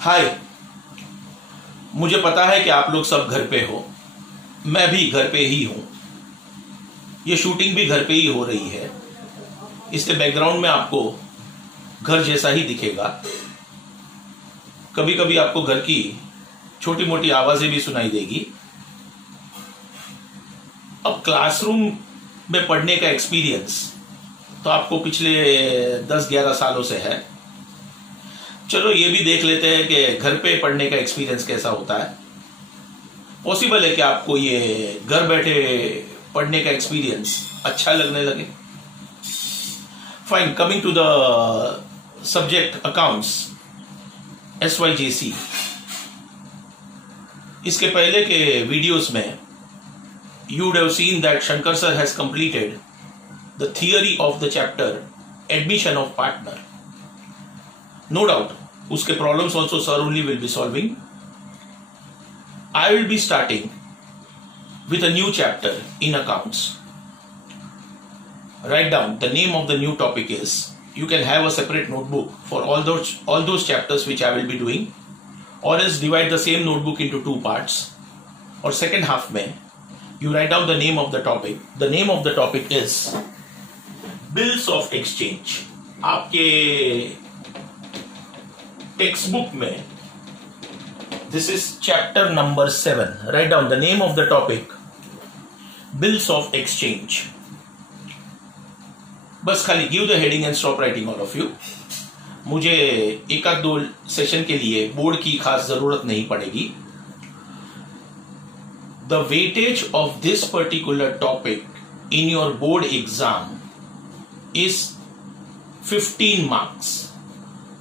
हाय, मुझे पता है कि आप लोग सब घर पे हो। मैं भी घर पे ही हूं। ये शूटिंग भी घर पे ही हो रही है, इसलिए बैकग्राउंड में आपको घर जैसा ही दिखेगा। कभी कभी आपको घर की छोटी मोटी आवाजें भी सुनाई देगी। अब क्लासरूम में पढ़ने का एक्सपीरियंस तो आपको पिछले 10-11 सालों से है। चलो ये भी देख लेते हैं कि घर पे पढ़ने का एक्सपीरियंस कैसा होता है। पॉसिबल है कि आपको ये घर बैठे पढ़ने का एक्सपीरियंस अच्छा लगने लगे। Fine, coming to the subject accounts, SYJC। इसके पहले के वीडियोस में you would have seen that Shankar sir has completed the theory of the chapter admission of partner. No doubt, उसके problems also sir only will be solving. I will be starting with a new chapter in accounts. Write down the name of the new topic is. You can have a separate notebook for all those chapters which I will be doing, or else divide the same notebook into two parts. और second half में you write down the name of the topic. The name of the topic is bills of exchange. आपके text book में this is chapter number 7. Write down the name of the topic, bills of exchange. बस खाली give the heading and stop writing all of you. मुझे एक आध दो session के लिए बोर्ड की खास जरूरत नहीं पड़ेगी। The weightage of this particular topic in your board exam is 15 marks,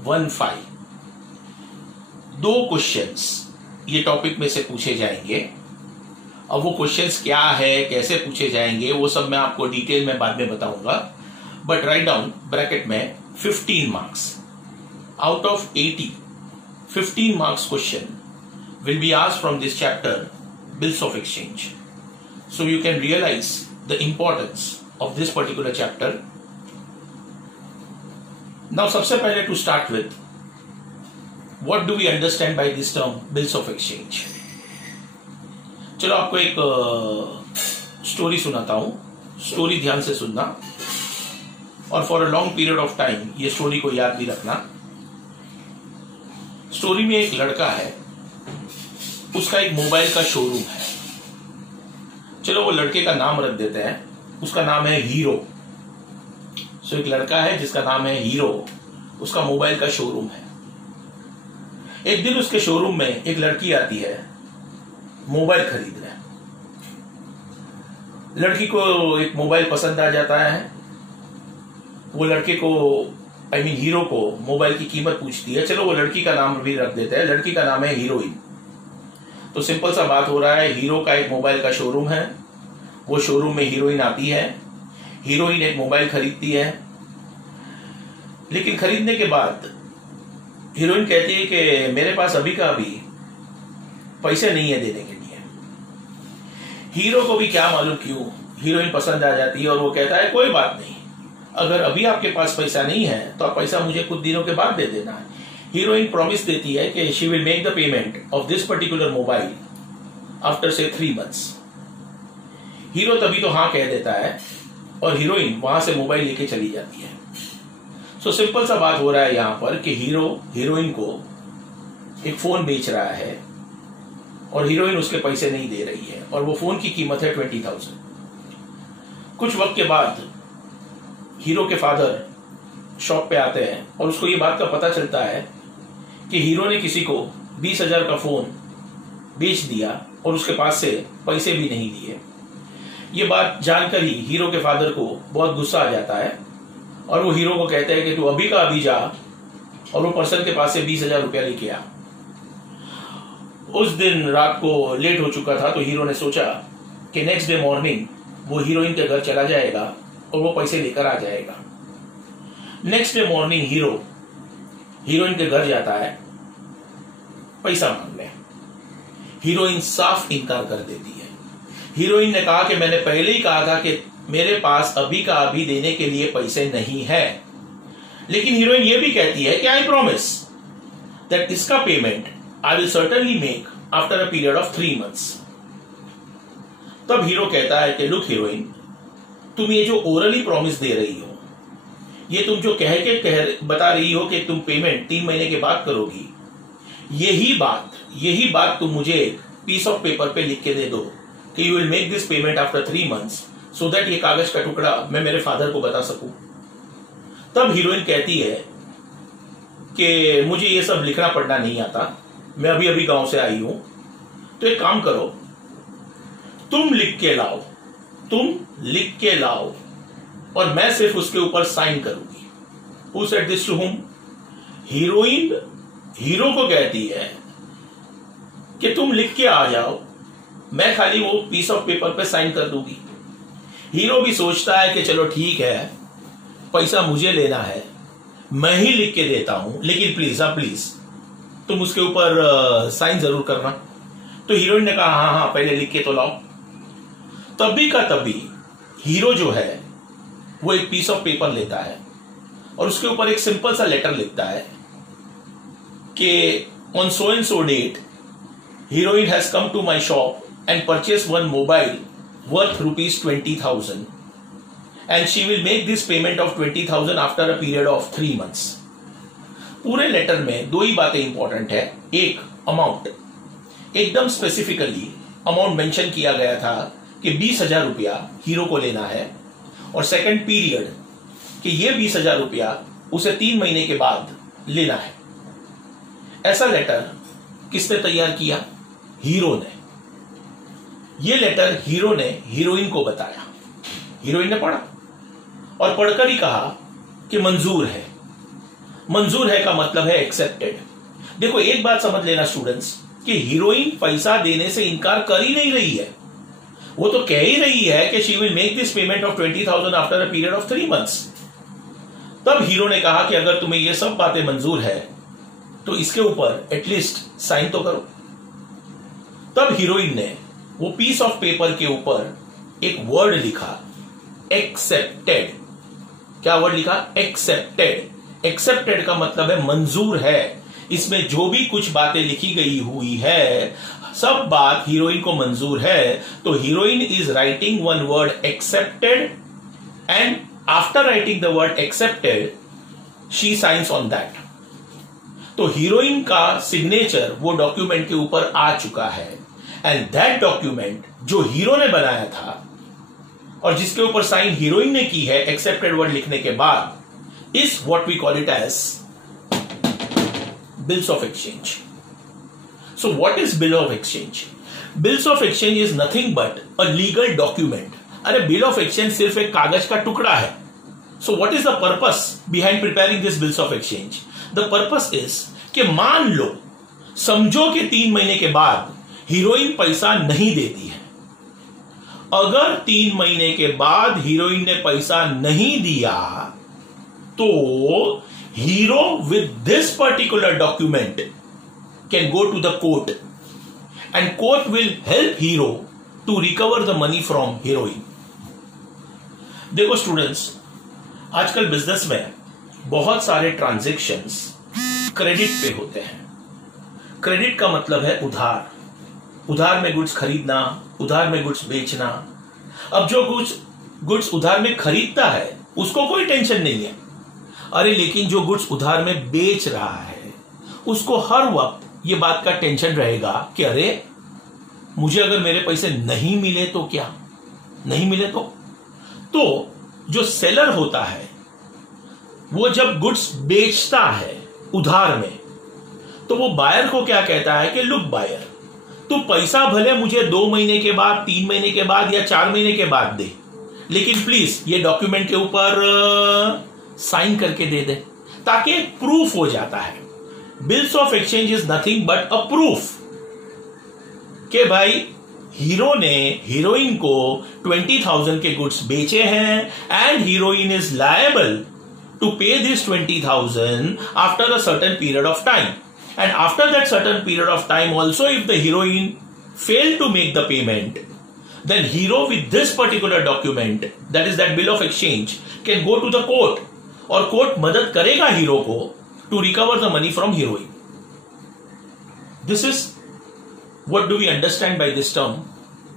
15। दो क्वेश्चंस ये टॉपिक में से पूछे जाएंगे। अब वो क्वेश्चंस क्या है, कैसे पूछे जाएंगे, वो सब मैं आपको डिटेल में बाद में बताऊंगा। बट राइट डाउन ब्रैकेट में 15 marks out of 80। 15 marks question will be asked from this chapter, bills of exchange. So you can realize the importance of this particular chapter. Now सबसे पहले to start with, what do we understand by this term bills of exchange? चलो आपको एक story सुनाता हूं। Story ध्यान से सुनना और for a long period of time ये स्टोरी को याद भी रखना। स्टोरी में एक लड़का है, उसका एक मोबाइल का शोरूम है। चलो वो लड़के का नाम रख देते हैं, उसका नाम है हीरो। सो एक लड़का है जिसका नाम है हीरो, उसका मोबाइल का शोरूम है। एक दिन उसके शोरूम में एक लड़की आती है मोबाइल खरीदने। लड़की को एक मोबाइल पसंद आ जाता है। वो लड़के को हीरो को मोबाइल की कीमत पूछती है। चलो वो लड़की का नाम भी रख देते हैं, लड़की का नाम है हीरोइन। तो सिंपल सा बात हो रहा है, हीरो का एक मोबाइल का शोरूम है, वो शोरूम में हीरोइन आती है, हीरोइन एक मोबाइल खरीदती है। लेकिन खरीदने के बाद हीरोइन कहती है कि मेरे पास अभी का अभी पैसे नहीं है देने के लिए। हीरो को भी क्या मालूम क्यों हीरोइन पसंद आ जाती है और वो कहता है कोई बात नहीं, अगर अभी आपके पास पैसा नहीं है तो आप पैसा मुझे कुछ दिनों के बाद दे देना है। हीरोइन प्रॉमिस देती है कि she will make the payment of this particular mobile after से 3 months। हीरो तभी तो हाँ कह देता है और हीरोइन वहां से मोबाइल लेके चली जाती है। सो सिंपल सा बात हो रहा है यहां पर कि हीरो हीरोइन को एक फोन बेच रहा है और हीरोइन उसके पैसे नहीं दे रही है और वो फोन की कीमत है 20,000। कुछ वक्त के बाद हीरो के फादर शॉप पे आते हैं और उसको ये बात का पता चलता है कि हीरो ने किसी को 20,000 का फोन बेच दिया और उसके पास से पैसे भी नहीं दिए। ये बात जानकर ही हीरो के फादर को बहुत गुस्सा आ जाता है और वो हीरो को कहते हैं कि तू अभी का अभी जा और वो पर्सन के पास से 20,000 रुपया लेके आ। उस दिन रात को लेट हो चुका था तो हीरो ने सोचा कि नेक्स्ट डे मॉर्निंग वो हीरोइन के घर चला जाएगा और वो पैसे लेकर आ जाएगा। Next day morning hero heroine के घर जाता है पैसा मांगने। हीरोइन साफ इनकार कर देती है। हीरोइन ने कहा कि मैंने पहले ही कहा था कि मेरे पास अभी का अभी देने के लिए पैसे नहीं है। लेकिन हीरोइन ये भी कहती है कि आई प्रॉमिस दैट इसका payment I will certainly make after a period of 3 months। तब हीरो कहता है कि लुक हीरोइन, तुम ये जो ओरली प्रॉमिस दे रही हो, ये तुम जो बता रही हो कि तुम पेमेंट 3 महीने के बाद करोगी, यही बात तुम मुझे एक पीस ऑफ पेपर पे लिख के दे दो कि you will make this payment after 3 months, so that ये कागज का टुकड़ा मैं मेरे फादर को बता सकूं। तब हीरोइन कहती है कि मुझे ये सब लिखना पढ़ना नहीं आता, मैं अभी अभी गांव से आई हूं, तो एक काम करो, तुम लिख के लाओ और मैं सिर्फ उसके ऊपर साइन करूंगी। Who said this to whom? Heroine hero को कहती है कि तुम लिख के आ जाओ, मैं खाली वो पीस ऑफ पेपर पे साइन कर दूंगी। हीरो भी सोचता है कि चलो ठीक है, पैसा मुझे लेना है, मैं ही लिख के देता हूं, लेकिन प्लीज तुम उसके ऊपर साइन जरूर करना। तो हीरोइन ने कहा हाँ पहले लिख के तो लाओ। तभी का तभी हीरो जो है वो एक पीस ऑफ पेपर लेता है और उसके ऊपर एक सिंपल सा लेटर लिखता है कि on so and so date heroine has come to my shop and purchase one mobile worth ₹20,000 and she will make this payment of 20,000 after a period of 3 months। पूरे लेटर में 2 ही बातें important है। एक, amount, एकदम specifically amount mention किया गया था कि 20,000 रुपया हीरो को लेना है, और सेकंड पीरियड कि ये 20,000 रुपया उसे 3 महीने के बाद लेना है। ऐसा लेटर किसने तैयार किया? हीरो ने। ये लेटर हीरो ने हीरोइन को बताया, हीरोइन ने पढ़ा और पढ़कर ही कहा कि मंजूर है। मंजूर है का मतलब है एक्सेप्टेड। देखो एक बात समझ लेना स्टूडेंट्स, कि हीरोइन पैसा देने से इनकार कर ही नहीं रही है, वो तो कह ही रही है कि she will make this payment of 20,000 after a period of 3 months। तब हीरो ने कहा कि अगर तुम्हें ये सब बातें मंजूर है तो इसके ऊपर एटलीस्ट साइन तो करो। तब हीरोइन ने वो पीस ऑफ पेपर के ऊपर एक वर्ड लिखा, एक्सेप्टेड। क्या वर्ड लिखा? एक्सेप्टेड। एक्सेप्टेड का मतलब है मंजूर है। इसमें जो भी कुछ बातें लिखी गई हुई है, सब बात हीरोइन को मंजूर है। तो heroine is writing one word accepted, and after writing the word accepted she science on that. तो हीरोइन का सिग्नेचर वो डॉक्यूमेंट के ऊपर आ चुका है, एंड दैट डॉक्यूमेंट जो हीरो ने बनाया था और जिसके ऊपर साइन हीरोइन ने की है एक्सेप्टेड वर्ड लिखने के बाद, is what we call it as bills of exchange. So what is bill of exchange? Bills of exchange is nothing but a legal document. अरे bill of exchange सिर्फ एक कागज का टुकड़ा है। So what is the purpose behind preparing this bills of exchange? The purpose is कि मान लो, समझो कि 3 महीने के बाद हीरोइन पैसा नहीं देती है। अगर 3 महीने के बाद हीरोइन ने पैसा नहीं दिया तो hero with this particular document can go to the court and court will help hero to recover the money from heroine। देखो स्टूडेंट्स, आजकल बिजनेस में बहुत सारे ट्रांजैक्शंस क्रेडिट पे होते हैं। क्रेडिट का मतलब है उधार, उधार में गुड्स खरीदना, उधार में गुड्स बेचना। अब जो गुड्स उधार में खरीदता है उसको कोई टेंशन नहीं है, अरे लेकिन जो गुड्स उधार में बेच रहा है उसको हर वक्त ये बात का टेंशन रहेगा कि अरे मुझे अगर मेरे पैसे नहीं मिले तो क्या, नहीं मिले तो जो सेलर होता है वो जब गुड्स बेचता है उधार में, तो वो बायर को क्या कहता है कि लुक बायर, तू पैसा भले मुझे 2 महीने के बाद, 3 महीने के बाद या 4 महीने के बाद दे, लेकिन प्लीज ये डॉक्यूमेंट के ऊपर साइन करके दे दे, ताकि एक प्रूफ हो जाता है। Bills of exchange is nothing but a proof कि भाई हीरो ने हीरोइन को 20,000 के गुड्स बेचे हैं and heroine is liable to pay this 20,000 after a certain period of time, and after that certain period of time also if the heroine fail to make the payment, then hero with this particular document, that is that bill of exchange, can go to the court और court मदद करेगा hero को to recover the money from heroine। This is what do we understand by this term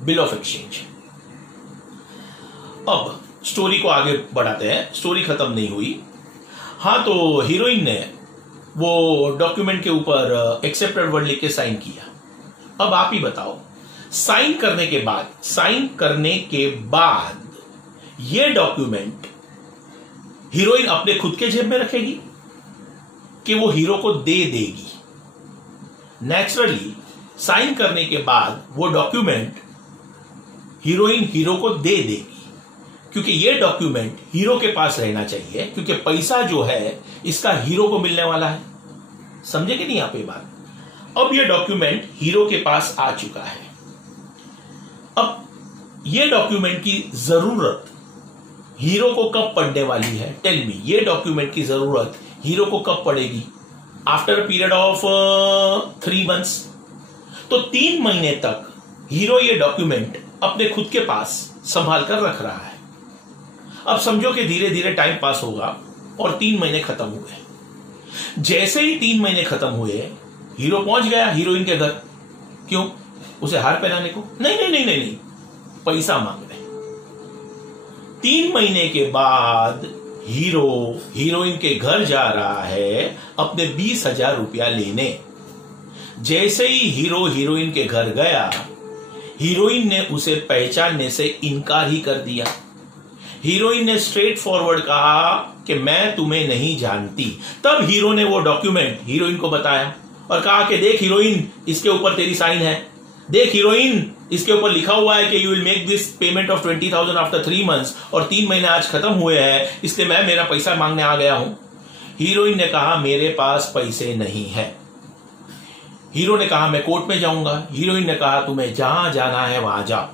bill of exchange. अब story को आगे बढ़ाते हैं, story खत्म नहीं हुई। हाँ, तो हीरोइन ने वो डॉक्यूमेंट के ऊपर एक्सेप्टेड वर्ड लिख के साइन किया। अब आप ही बताओ, साइन करने के बाद ये डॉक्यूमेंट हीरोइन अपने खुद के जेब में रखेगी कि वो हीरो को दे देगी? नेचुरली साइन करने के बाद वो डॉक्यूमेंट हीरोइन हीरो को दे देगी, क्योंकि ये डॉक्यूमेंट हीरो के पास रहना चाहिए, क्योंकि पैसा जो है इसका हीरो को मिलने वाला है। समझे कि नहीं आप ये बात? अब ये डॉक्यूमेंट हीरो के पास आ चुका है। अब ये डॉक्यूमेंट की जरूरत हीरो को कब पड़ने वाली है? टेल मी, ये डॉक्यूमेंट की जरूरत हीरो को कब पड़ेगी? After a period of 3 months। तो 3 महीने तक हीरो ये डॉक्यूमेंट अपने खुद के पास संभाल कर रख रहा है। अब समझो कि धीरे धीरे टाइम पास होगा और 3 महीने खत्म हुए। जैसे ही 3 महीने खत्म हुए, हीरो पहुंच गया हीरोइन के घर। क्यों? उसे हार पहनाने को? नहीं नहीं नहीं नहीं नहीं, पैसा मांगने। 3 महीने के बाद हीरो हीरोइन के घर जा रहा है अपने 20,000 रुपया लेने। जैसे ही हीरो हीरोइन के घर गया, हीरोइन ने उसे पहचानने से इनकार ही कर दिया। हीरोइन ने स्ट्रेट फॉरवर्ड कहा कि मैं तुम्हें नहीं जानती। तब हीरो ने वो डॉक्यूमेंट हीरोइन को बताया और कहा कि देख हीरोइन, इसके ऊपर तेरी साइन है। देख हीरोइन, इसके ऊपर लिखा हुआ है कि you will make this payment of 20,000 after 3 months, और 3 महीने आज खत्म हुए हैं, इसलिए मैं मेरा पैसा मांगने आ गया हूं। हीरोइन ने कहा मेरे पास पैसे नहीं है। हीरो ने कहा मैं कोर्ट में जाऊंगा। हीरोइन ने कहा तुम्हें जहां जाना है वहां जाओ।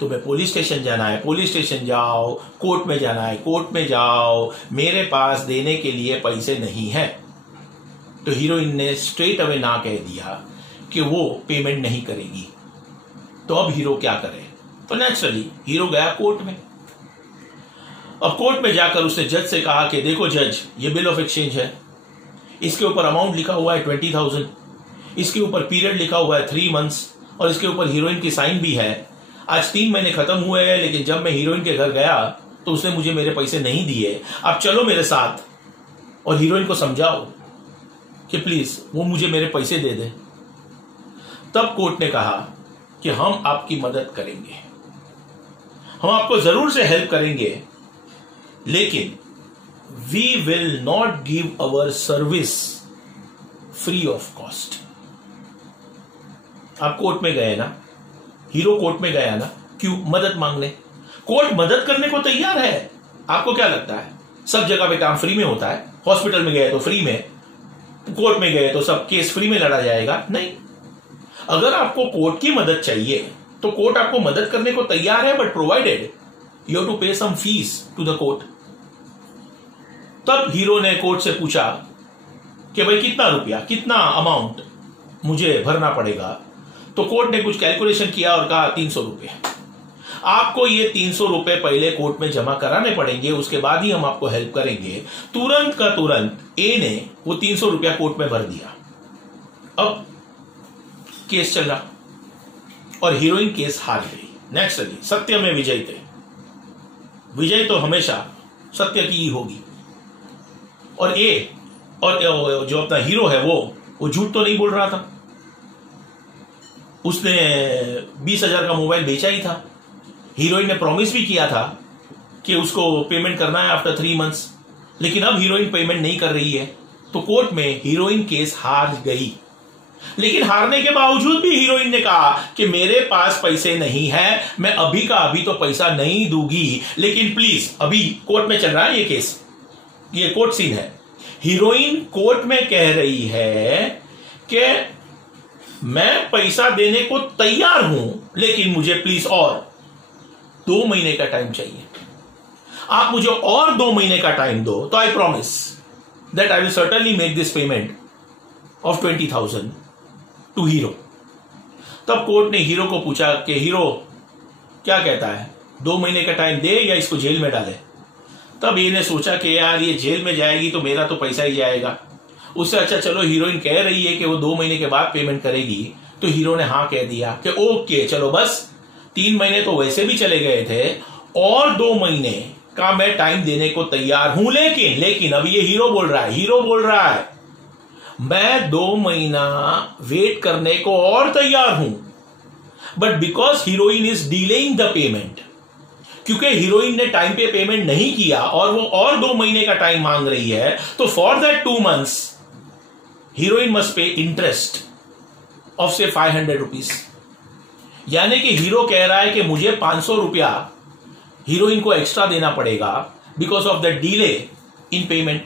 तुम्हें पुलिस स्टेशन जाना है पुलिस स्टेशन जाओ, कोर्ट में जाना है कोर्ट में जाओ, मेरे पास देने के लिए पैसे नहीं है। तो हीरोइन ने स्ट्रेट अवे ना कह दिया कि वो पेमेंट नहीं करेगी। तो अब हीरो क्या करे? तो नेचुरली हीरो गया कोर्ट में। अब कोर्ट में जाकर उसने जज से कहा कि देखो जज, ये बिल ऑफ एक्सचेंज है, इसके ऊपर अमाउंट लिखा हुआ है 20,000, इसके ऊपर पीरियड लिखा हुआ है 3 months, और इसके ऊपर हीरोइन की साइन भी है। आज 3 महीने खत्म हुए हैं, लेकिन जब मैं हीरोइन के घर गया तो उसने मुझे मेरे पैसे नहीं दिए। आप चलो मेरे साथ और हीरोइन को समझाओ कि प्लीज वो मुझे मेरे पैसे दे दे। तब कोर्ट ने कहा कि हम आपकी मदद करेंगे, हम आपको जरूर से हेल्प करेंगे, लेकिन we will not give our service free of cost. आप कोर्ट में गए ना, हीरो कोर्ट में गया ना, क्यों? मदद मांगने। कोर्ट मदद करने को तैयार है। आपको क्या लगता है सब जगह पे काम फ्री में होता है? हॉस्पिटल में गए तो फ्री में, कोर्ट में गए तो सब केस फ्री में लड़ा जाएगा? नहीं। अगर आपको कोर्ट की मदद चाहिए तो कोर्ट आपको मदद करने को तैयार है, but provided you have to pay some fees to the court. तब हीरो ने कोर्ट से पूछा कि भाई कितना रुपया, कितना अमाउंट मुझे भरना पड़ेगा? तो कोर्ट ने कुछ कैलकुलेशन किया और कहा 300 रुपये। आपको ये 300 रुपये पहले कोर्ट में जमा कराने पड़ेंगे, उसके बाद ही हम आपको हेल्प करेंगे। तुरंत का तुरंत ए ने वो 300 रुपया कोर्ट में भर दिया। अब केस चल रहा और हीरोइन केस हार गई। नेचुरली सत्य में विजय थे। विजय तो हमेशा सत्य की ही होगी। और ए और जो अपना हीरो है वो झूठ तो नहीं बोल रहा था। उसने 20,000 का मोबाइल बेचा ही था। हीरोइन ने प्रॉमिस भी किया था कि उसको पेमेंट करना है आफ्टर 3 months, लेकिन अब हीरोइन पेमेंट नहीं कर रही है। तो कोर्ट में हीरोइन केस हार गई। लेकिन हारने के बावजूद भी हीरोइन ने कहा कि मेरे पास पैसे नहीं है, मैं अभी का अभी तो पैसा नहीं दूंगी, लेकिन प्लीज, अभी कोर्ट में चल रहा है ये केस, ये कोर्ट सीन है। हीरोइन कोर्ट में कह रही है कि मैं पैसा देने को तैयार हूं, लेकिन मुझे प्लीज और 2 महीने का टाइम चाहिए। आप मुझे और 2 महीने का टाइम दो तो I promise that I will certainly make this payment of 20,000 to hero. तब कोर्ट ने हीरो को पूछा कि हीरो क्या कहता है, 2 महीने का टाइम दे या इसको जेल में डाले? तब ये ने सोचा कि यार ये जेल में जाएगी तो मेरा तो पैसा ही जाएगा, उससे अच्छा चलो हीरोइन कह रही है कि वो 2 महीने के बाद पेमेंट करेगी, तो हीरो ने हाँ कह दिया कि ओके चलो बस 3 महीने तो वैसे भी चले गए थे और 2 महीने का मैं टाइम देने को तैयार हूं, लेकिन अब ये हीरो बोल रहा है मैं 2 महीना वेट करने को और तैयार हूं, but because heroine is delaying the payment, क्योंकि हीरोइन ने टाइम पे पेमेंट नहीं किया और वो और 2 महीने का टाइम मांग रही है, तो for that 2 months heroine must pay interest of से 500 रुपीज। यानी कि हीरो कह रहा है कि मुझे 500 रुपया हीरोइन को एक्स्ट्रा देना पड़ेगा because of the delay in payment.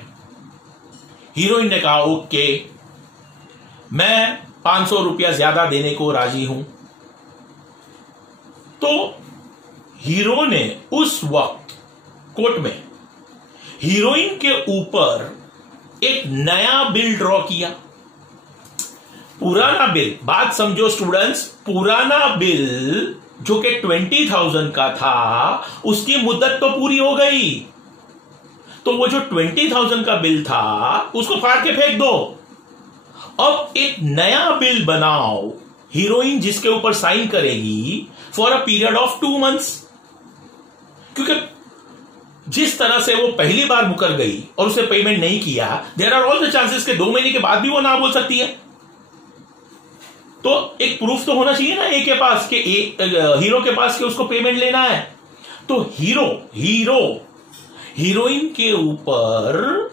Heroine ने कहा ओके मैं 500 रुपया ज्यादा देने को राजी हूं। तो हीरो ने उस वक्त कोर्ट में हीरोइन के ऊपर एक नया बिल ड्रॉ किया। पुराना बिल, बात समझो स्टूडेंट्स, पुराना बिल जो कि 20,000 का था उसकी मुद्दत तो पूरी हो गई, तो वो जो 20,000 का बिल था उसको फाड़ के फेंक दो। अब एक नया बिल बनाओ हीरोइन जिसके ऊपर साइन करेगी for a period of 2 months, क्योंकि जिस तरह से वो पहली बार मुकर गई और उसे पेमेंट नहीं किया, there are all the chances के 2 महीने के बाद भी वो ना बोल सकती है। तो एक प्रूफ तो होना चाहिए ना ए के पास कि हीरो के पास कि उसको पेमेंट लेना है। तो हीरोइन के ऊपर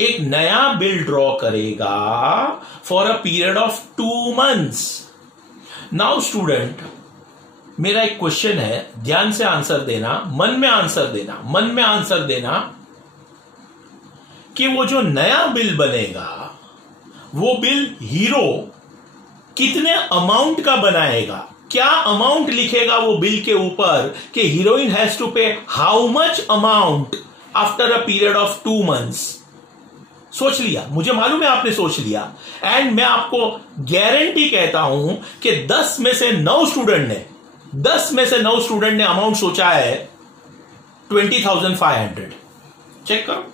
एक नया बिल ड्रॉ करेगा for a period of 2 months। Now student, मेरा एक क्वेश्चन है, ध्यान से आंसर देना, मन में आंसर देना कि वो जो नया बिल बनेगा वो बिल हीरो कितने अमाउंट का बनाएगा, क्या अमाउंट लिखेगा वो बिल के ऊपर कि हीरोइन हैज टू पे how much amount after a period of 2 months। सोच लिया, मुझे मालूम है आपने सोच लिया, एंड मैं आपको गारंटी कहता हूं कि 10 में से 9 स्टूडेंट ने अमाउंट सोचा है 20,500। चेक करो,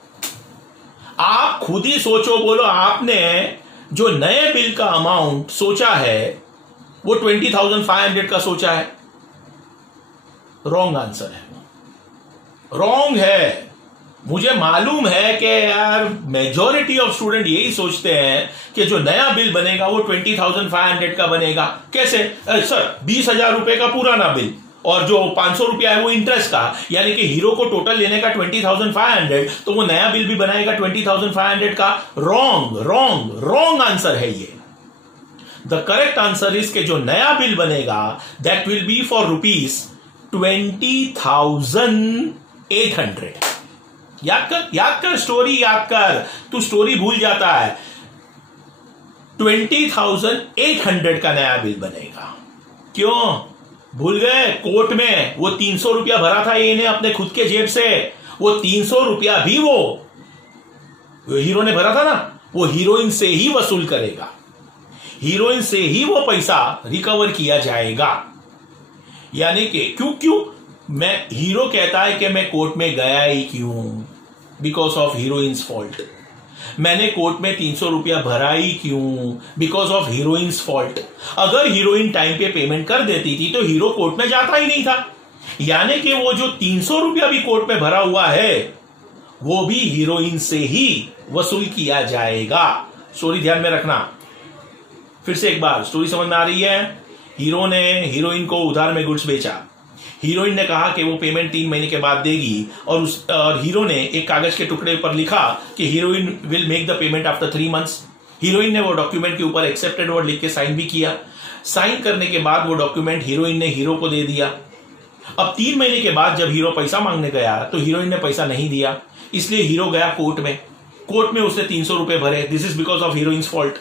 आप खुद ही सोचो, बोलो आपने जो नए बिल का अमाउंट सोचा है वो 20,500 का सोचा है। रॉन्ग आंसर है, रॉन्ग है। मुझे मालूम है कि यार मेजॉरिटी ऑफ स्टूडेंट यही सोचते हैं कि जो नया बिल बनेगा वो 20,500 का बनेगा। कैसे सर, 20,000 रुपए का पुराना बिल और जो 500 रुपया है वो इंटरेस्ट का, यानी कि हीरो को टोटल लेने का 20,500, तो वो नया बिल भी बनाएगा 20,500 का। रॉन्ग आंसर है ये। द करेक्ट आंसर इज के जो नया बिल बनेगा दैट विल बी फॉर ₹20,800। याद कर स्टोरी, याद कर, तू स्टोरी भूल जाता है। 20,800 का नया बिल बनेगा। क्यों भूल गए? कोर्ट में वो 300 रुपया भरा था ये इन्हें अपने खुद के जेब से, वो 300 रुपया भी वो हीरो ने भरा था ना, वो हीरोइन से ही वसूल करेगा, हीरोइन से ही वो पैसा रिकवर किया जाएगा। यानी कि क्यों मैं हीरो कहता है कि मैं कोर्ट में गया ही क्यों, बिकॉज ऑफ हीरोइंस फॉल्ट। मैंने कोर्ट में 300 रुपया भरा ही क्यों, बिकॉज ऑफ हीरोइंस फॉल्ट। अगर हीरोइन टाइम पे पेमेंट कर देती थी तो हीरो कोर्ट में जाता ही नहीं था। यानी कि वो जो 300 रुपया भी कोर्ट में भरा हुआ है वो भी हीरोइन से ही वसूल किया जाएगा। स्टोरी ध्यान में रखना। फिर से एक बार स्टोरी समझ में आ रही है? हीरो ने हीरोइन को उधार में गुड्स बेचा। हीरोइन ने कहा कि वो पेमेंट 3 महीने के बाद देगी, और हीरो ने एक कागज के टुकड़े पर लिखा कि heroine will make the payment after 3 months। Heroine ने वो डॉक्यूमेंट के ऊपर एक्सेप्टेड वर्ड लिख के साइन भी किया। साइन करने के बाद वो डॉक्यूमेंट हीरोइन ने हीरो को दे दिया। अब 3 महीने के बाद जब हीरो पैसा मांगने गया तो हीरोइन ने पैसा नहीं दिया, इसलिए हीरो गया कोर्ट में। कोर्ट में उसने 300 रुपए भरे। This is because of heroines fault.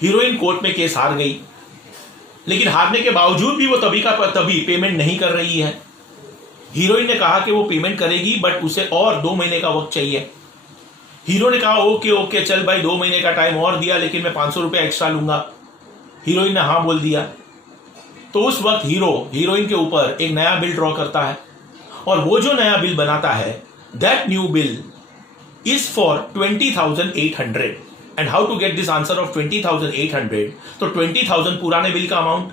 Heroine court में केस हार गई, लेकिन हारने के बावजूद भी वो तभी पेमेंट नहीं कर रही है। हीरोइन ने कहा कि वो पेमेंट करेगी, बट उसे और 2 महीने का वक्त चाहिए। हीरो ने कहा ओके चल भाई, 2 महीने का टाइम और दिया, लेकिन मैं 500 रुपया एक्स्ट्रा लूंगा। हीरोइन ने हाँ बोल दिया। तो उस वक्त हीरो हीरोइन के ऊपर एक नया बिल ड्रॉ करता है, और वो जो नया बिल बनाता है that new bill is for 20,800 and how to get this answer of 20,800? तो 20,000 पुराने बिल का अमाउंट,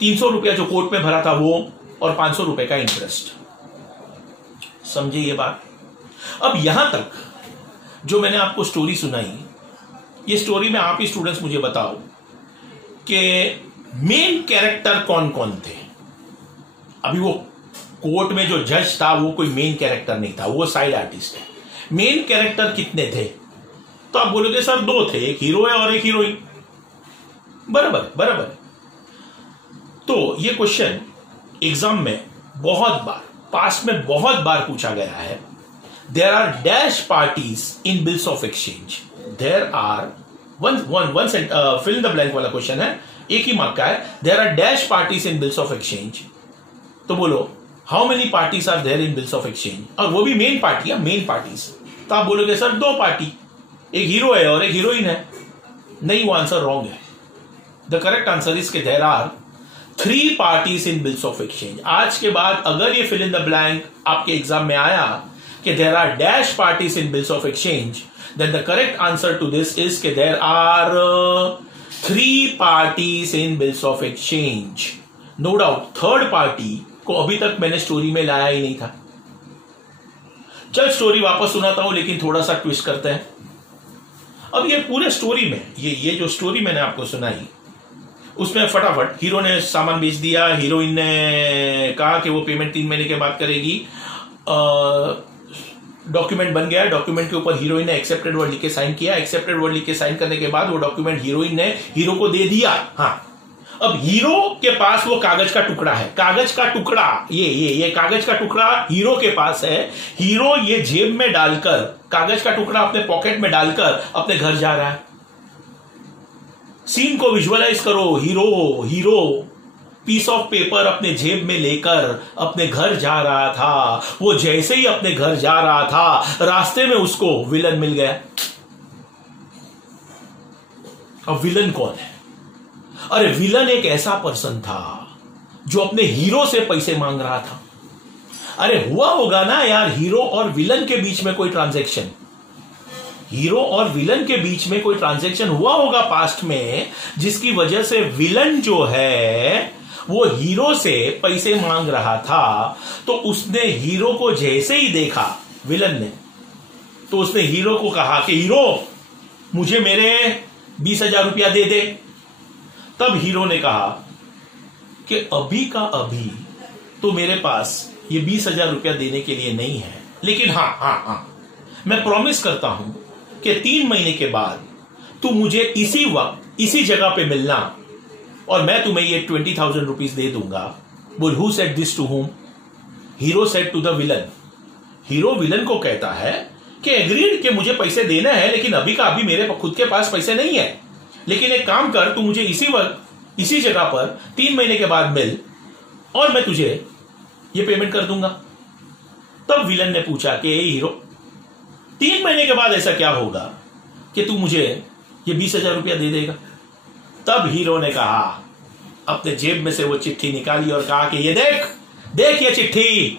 300 रुपया जो कोर्ट में भरा था वो, और 500 रुपए का इंटरेस्ट। समझे ये बात? अब यहां तक जो मैंने आपको स्टोरी सुनाई, ये स्टोरी में आप ही स्टूडेंट्स मुझे बताओ कि मेन कैरेक्टर कौन कौन थे। अभी वो कोर्ट में जो जज था वो कोई मेन कैरेक्टर नहीं था, वो साइड आर्टिस्ट है। मेन कैरेक्टर कितने थे? तो आप बोलोगे सर 2 थे, एक हीरो है और एक हीरोइन। बराबर बराबर। तो ये क्वेश्चन एग्जाम में बहुत बार, पास्ट में बहुत बार पूछा गया है। There are dash parties in bills of exchange. There are one fill in the blank वाला क्वेश्चन है, एक ही मार्क का है। There are dash parties in bills of exchange. तो बोलो how many parties are there in bills of exchange, और वो भी मेन पार्टी है, मेन पार्टीज। तो आप बोलोगे सर 2 पार्टी, एक हीरो है और एक हीरोइन है। नहीं, वो आंसर रॉन्ग है। द करेक्ट आंसर इज के there are 3 parties in bills of exchange. आज के बाद अगर ये फिल इन द ब्लैंक आपके एग्जाम में आया कि there are dash parties in bills of exchange, then the correct answer to this is कि there are 3 parties in bills of exchange. No doubt third party को अभी तक मैंने story में लाया ही नहीं था। चल स्टोरी वापस सुनाता हूं, लेकिन थोड़ा सा ट्विस्ट करते हैं। अब ये पूरे स्टोरी में ये जो स्टोरी मैंने आपको सुनाई, उसमें फटाफट हीरो ने सामान बेच दिया, हीरोइन ने कहा कि वो पेमेंट 3 महीने के बाद करेगी। डॉक्यूमेंट बन गया, डॉक्यूमेंट के ऊपर हीरोइन ने एक्सेप्टेड वर्ड लिख के साइन किया। एक्सेप्टेड वर्ड लिख के साइन करने के बाद वो डॉक्यूमेंट हीरोइन ने हीरो को दे दिया। हाँ, अब हीरो के पास वो कागज का टुकड़ा है, कागज का टुकड़ा, ये कागज का टुकड़ा हीरो के पास है। हीरो ये जेब में डालकर, कागज का टुकड़ा अपने पॉकेट में डालकर अपने घर जा रहा है। सीन को विजुअलाइज करो, हीरो पीस ऑफ पेपर अपने जेब में लेकर अपने घर जा रहा था। वो जैसे ही अपने घर जा रहा था, रास्ते में उसको विलन मिल गया। अब विलन कौन है? अरे विलन एक ऐसा पर्सन था जो अपने हीरो से पैसे मांग रहा था। अरे हुआ होगा ना यार, हीरो और विलन के बीच में कोई ट्रांजैक्शन, हीरो और विलन के बीच में कोई ट्रांजैक्शन हुआ होगा पास्ट में, जिसकी वजह से विलन जो है वो हीरो से पैसे मांग रहा था। तो उसने हीरो को जैसे ही देखा विलन ने, तो उसने हीरो को कहा कि हीरो मुझे मेरे 20,000 रुपया दे दे। तब हीरो ने कहा कि अभी का अभी तो मेरे पास ये 20,000 रुपया देने के लिए नहीं है, लेकिन हाँ मैं प्रॉमिस करता हूं कि 3 महीने के बाद तू मुझे इसी वक्त इसी जगह पे मिलना और मैं तुम्हें ये 20,000 रुपीज दे दूंगा। बोल who said this to whom? Hero said to the villain. Hero villain को कहता है कि एग्रीड कि मुझे पैसे देना है, लेकिन अभी का अभी मेरे खुद के पास पैसे नहीं है, लेकिन एक काम कर, तू मुझे इसी वक्त इसी जगह पर 3 महीने के बाद मिल और मैं तुझे ये पेमेंट कर दूंगा। तब विलन ने पूछा कि हीरो 3 महीने के बाद ऐसा क्या होगा कि तू मुझे ये 20,000 रुपया दे देगा? तब हीरो ने कहा, अपने जेब में से वो चिट्ठी निकाली और कहा कि ये देख ये चिट्ठी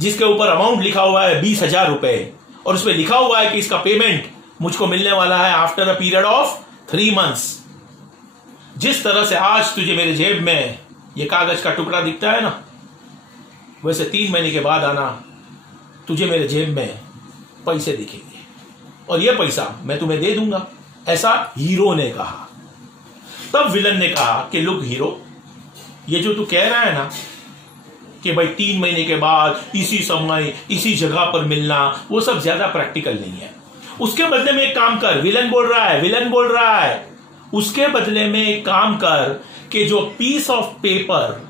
जिसके ऊपर अमाउंट लिखा हुआ है 20,000 रुपए, और उसमें लिखा हुआ है कि इसका पेमेंट मुझको मिलने वाला है after a period of 3 months. जिस तरह से आज तुझे मेरे जेब में ये कागज का टुकड़ा दिखता है ना, वैसे 3 महीने के बाद आना, तुझे मेरे जेब में पैसे दिखेंगे और ये पैसा मैं तुम्हें दे दूंगा। ऐसा हीरो ने कहा। तब विलन ने कहा कि लुक हीरो, ये जो तू कह रहा है ना कि भाई 3 महीने के बाद इसी समय इसी जगह पर मिलना, वो सब ज्यादा प्रैक्टिकल नहीं है। उसके बदले में एक काम कर, विलन बोल रहा है, उसके बदले में एक काम कर कि जो पीस ऑफ पेपर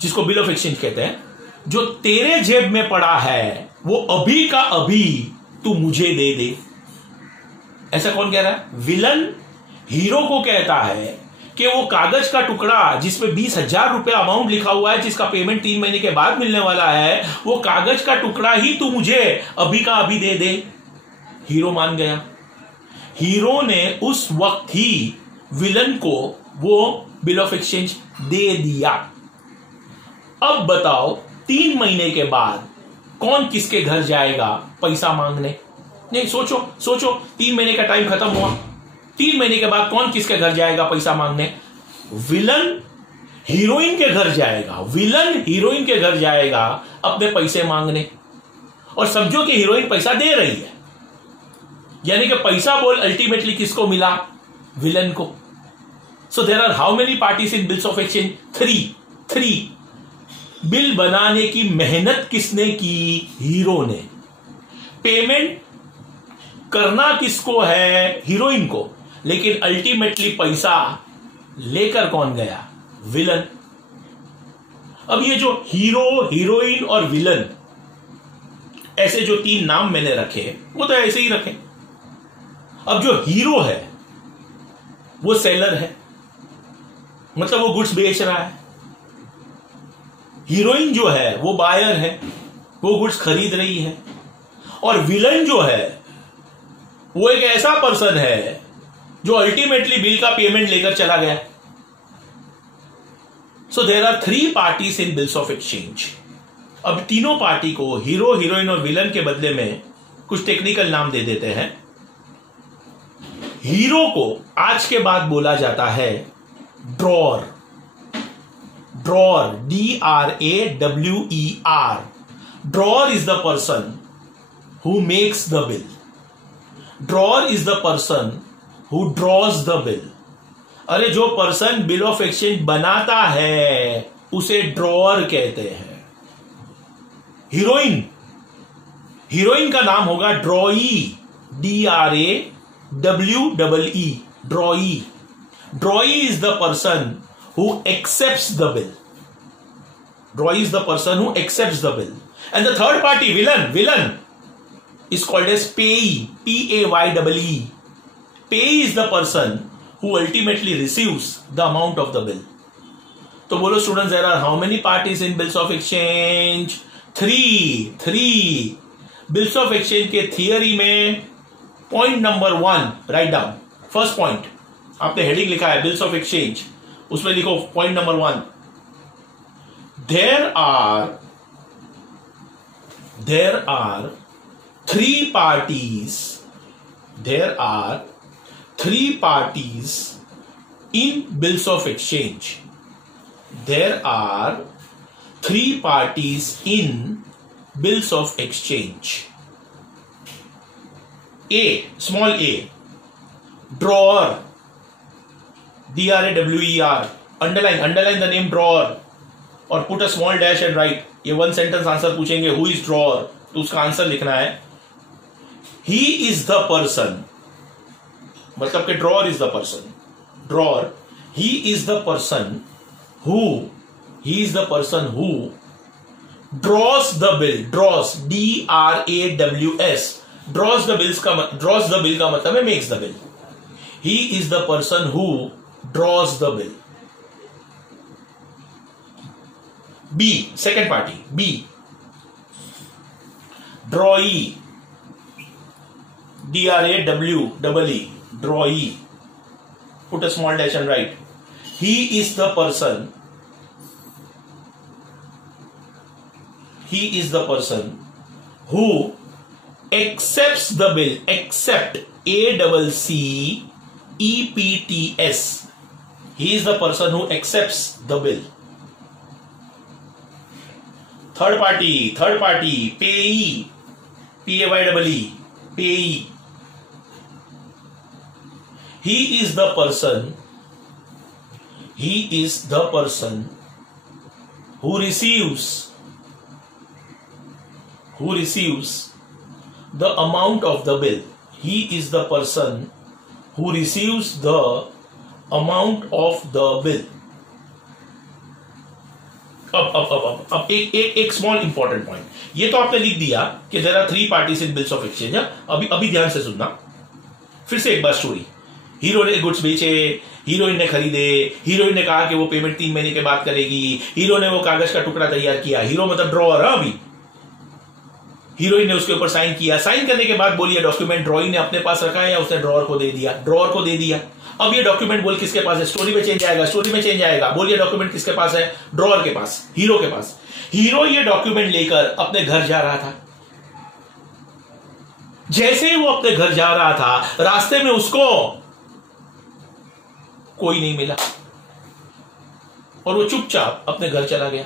जिसको बिल ऑफ एक्सचेंज कहते हैं, जो तेरे जेब में पड़ा है वो अभी का अभी तू मुझे दे दे। ऐसा कौन कह रहा है? विलन हीरो को कहता है कि वो कागज का टुकड़ा जिसमें 20,000 रुपया अमाउंट लिखा हुआ है, जिसका पेमेंट 3 महीने के बाद मिलने वाला है, वो कागज का टुकड़ा ही तू मुझे अभी का अभी दे दे। हीरो मान गया। हीरो ने उस वक्त ही विलन को वो बिल ऑफ एक्सचेंज दे दिया। अब बताओ 3 महीने के बाद कौन किसके घर जाएगा पैसा मांगने? नहीं, सोचो सोचो, 3 महीने का टाइम खत्म हुआ, 3 महीने के बाद कौन किसके घर जाएगा पैसा मांगने? विलन हीरोइन के घर जाएगा, विलन हीरोइन के घर जाएगा अपने पैसे मांगने, और समझो कि हीरोइन पैसा दे रही है, यानी कि पैसा बोल अल्टीमेटली किसको मिला? विलन को। So there are how many parties in bills of exchange? 3। Bill बनाने की मेहनत किसने की? हीरो ने। पेमेंट करना किसको है? हीरोइन को। लेकिन अल्टीमेटली पैसा लेकर कौन गया? विलन। अब ये जो हीरो, हीरोइन और विलन, ऐसे जो 3 नाम मैंने रखे वो तो ऐसे ही रखे। अब जो हीरो है वो सेलर है, मतलब वो गुड्स बेच रहा है। हीरोइन जो है वो बायर है, वो गुड्स खरीद रही है। और विलन जो है वो एक ऐसा पर्सन है जो अल्टीमेटली बिल का पेमेंट लेकर चला गया। So there are 3 parties in bills of exchange. अब तीनों पार्टी को, हीरो, हीरोइन और विलन के बदले में कुछ टेक्निकल नाम दे देते हैं। हीरो को आज के बाद बोला जाता है drawer. Drawer, DRAWER। Drawer is the person who makes the bill. Drawer is the person who draws the bill. अरे जो पर्सन बिल ऑफ एक्सचेंज बनाता है उसे ड्रॉर कहते हैं। हीरोइन, हीरोइन का नाम होगा ड्रॉई, DRAWEE, ड्रॉई। ड्रॉई is the person who accepts the bill. Drawee is the person who accepts the bill. And the third party, villain is called as payee, PAYEE. Payee is the person who ultimately receives the amount of the bill. तो बोलो students, there are how many parties in bills of exchange? 3. Bills of exchange के theory में point number 1 write down. First point, आपने heading लिखा है bills of exchange, उसमें लिखो point number 1, there are 3 parties, there are 3 parties in bills of exchange. There are 3 parties in bills of exchange. A, small A, drawer, DRAWER, underline the name drawer और put a small dash and write। ये 1 sentence answer पूछेंगे, who is drawer, तो उसका answer लिखना है he is the person, मतलब कि drawer is the person, drawer, he is the person who draws the bill, draws, DRAWS, draws the bill का मतलब है makes the bill। he is the person who draws the bill। B, second party, B, drawee, DRAWEE, drawee, put a small dash and write he is the person who accepts the bill, accept, ACCEPTS, he is the person who accepts the bill। Third party, payee, PAYEE, payee, he is the person who receives the amount of the bill, he is the person who receives the amount of the bill। अब एक small important point, ये तो आपने लिख दिया कि there are 3 parties in bills of exchange. अभी ध्यान से सुनना, फिर से एक बार स्टोरी। हीरो ने गुड्स बेचे, हीरोइन ने खरीदे, हीरोइन ने कहा कि वो पेमेंट 3 महीने के बाद करेगी, हीरो ने वो कागज का टुकड़ा तैयार किया, हीरो मतलब ड्रॉअर। अभी हीरोइन ने उसके ऊपर साइन किया, साइन करने के बाद बोलिए डॉक्यूमेंट ड्रॉइंग ने अपने पास रखा है या उसने ड्रॉअर को दे दिया? ड्रॉअर को दे दिया। अब ये डॉक्यूमेंट बोल किसके पास है? स्टोरी में चेंज आएगा, बोलिए डॉक्यूमेंट किसके पास है? ड्रॉअर के पास, हीरो के पास। हीरो ये डॉक्यूमेंट लेकर अपने घर जा रहा था। जैसे ही वो अपने घर जा रहा था, रास्ते में उसको कोई नहीं मिला और वो चुपचाप अपने घर चला गया।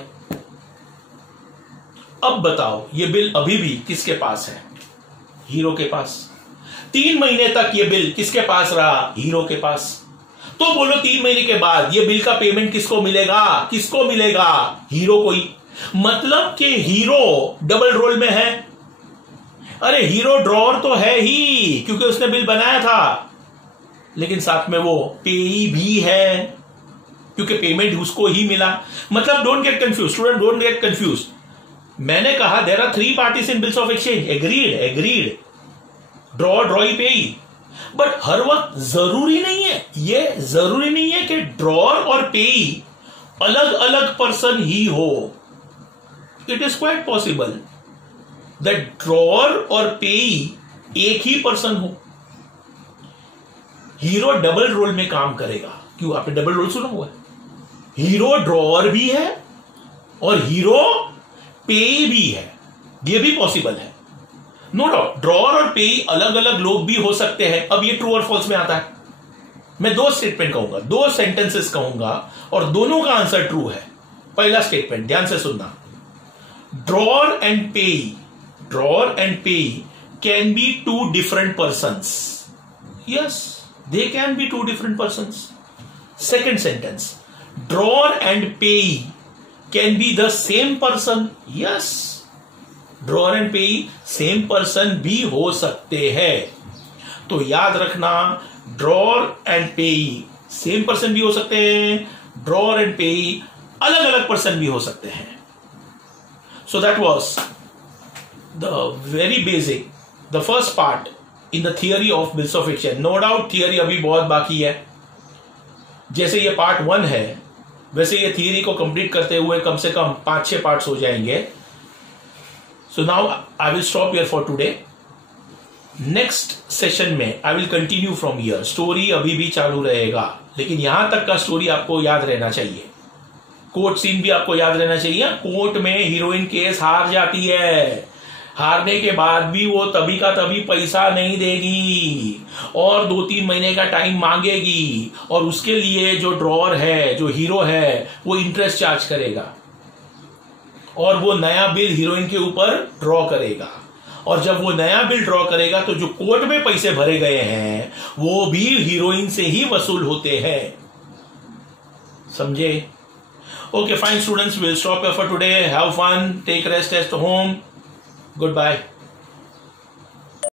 अब बताओ, ये बिल अभी भी किसके पास है? हीरो के पास। 3 महीने तक ये बिल किसके पास रहा? हीरो के पास। तो बोलो 3 महीने के बाद ये बिल का पेमेंट किसको मिलेगा? किसको मिलेगा? हीरो को ही। मतलब कि हीरो डबल रोल में है। अरे हीरो ड्रॉअर तो है ही, क्योंकि उसने बिल बनाया था, लेकिन साथ में वो पेई भी है, क्योंकि पेमेंट उसको ही मिला। मतलब don't get confuse student, don't get confuse. मैंने कहा there are 3 parties in bills of exchange. Agreed, drawer, drawee, payee. But हर वक्त जरूरी नहीं है, ये जरूरी नहीं है कि ड्रॉअर और पेई अलग अलग पर्सन ही हो। It is quite possible that drawer और पेई एक ही पर्सन हो। हीरो डबल रोल में काम करेगा। क्यों? आपने डबल रोल सुना हुआ है? हीरो ड्रॉअर भी है और हीरो पेई भी है। यह भी पॉसिबल है, नो डाउट। ड्रॉअर और पेई अलग अलग लोग भी हो सकते हैं। अब ये ट्रू और फॉल्स में आता है। मैं 2 स्टेटमेंट कहूंगा, 2 सेंटेंसेस कहूंगा और दोनों का आंसर ट्रू है। पहला स्टेटमेंट ध्यान से सुनना। ड्रॉअर एंड पेई can be 2 different persons. Yes, they can be 2 different persons. Second sentence, drawer and payee can be the same person. Yes, drawer and payee same person भी हो सकते हैं। तो याद रखना, drawer and payee same person भी हो सकते हैं, drawer and payee अलग अलग person भी हो सकते हैं। So that was the very basic, the first part in the theory of bills of exchange. No doubt theory अभी बहुत बाकी है। जैसे ये पार्ट 1 है, वैसे ये थियरी को कंप्लीट करते हुए कम से कम 5-6 पार्ट्स हो जाएंगे। So now I will stop here for today. Next session में I will continue from here. Story अभी भी चालू रहेगा, लेकिन यहां तक का स्टोरी आपको याद रहना चाहिए। कोर्ट सीन भी आपको याद रहना चाहिए। कोर्ट में हीरोइन केस हार जाती है, हारने के बाद भी वो तभी का तभी पैसा नहीं देगी और 2-3 महीने का टाइम मांगेगी, और उसके लिए जो ड्रॉअर है, जो हीरो है, वो इंटरेस्ट चार्ज करेगा और वो नया बिल हीरोइन के ऊपर ड्रॉ करेगा। और जब वो नया बिल ड्रॉ करेगा तो जो कोर्ट में पैसे भरे गए हैं वो भी हीरोइन से ही वसूल होते हैं। समझे? Okay fine students, will stop here for today. Have fun, take rest at home. Goodbye.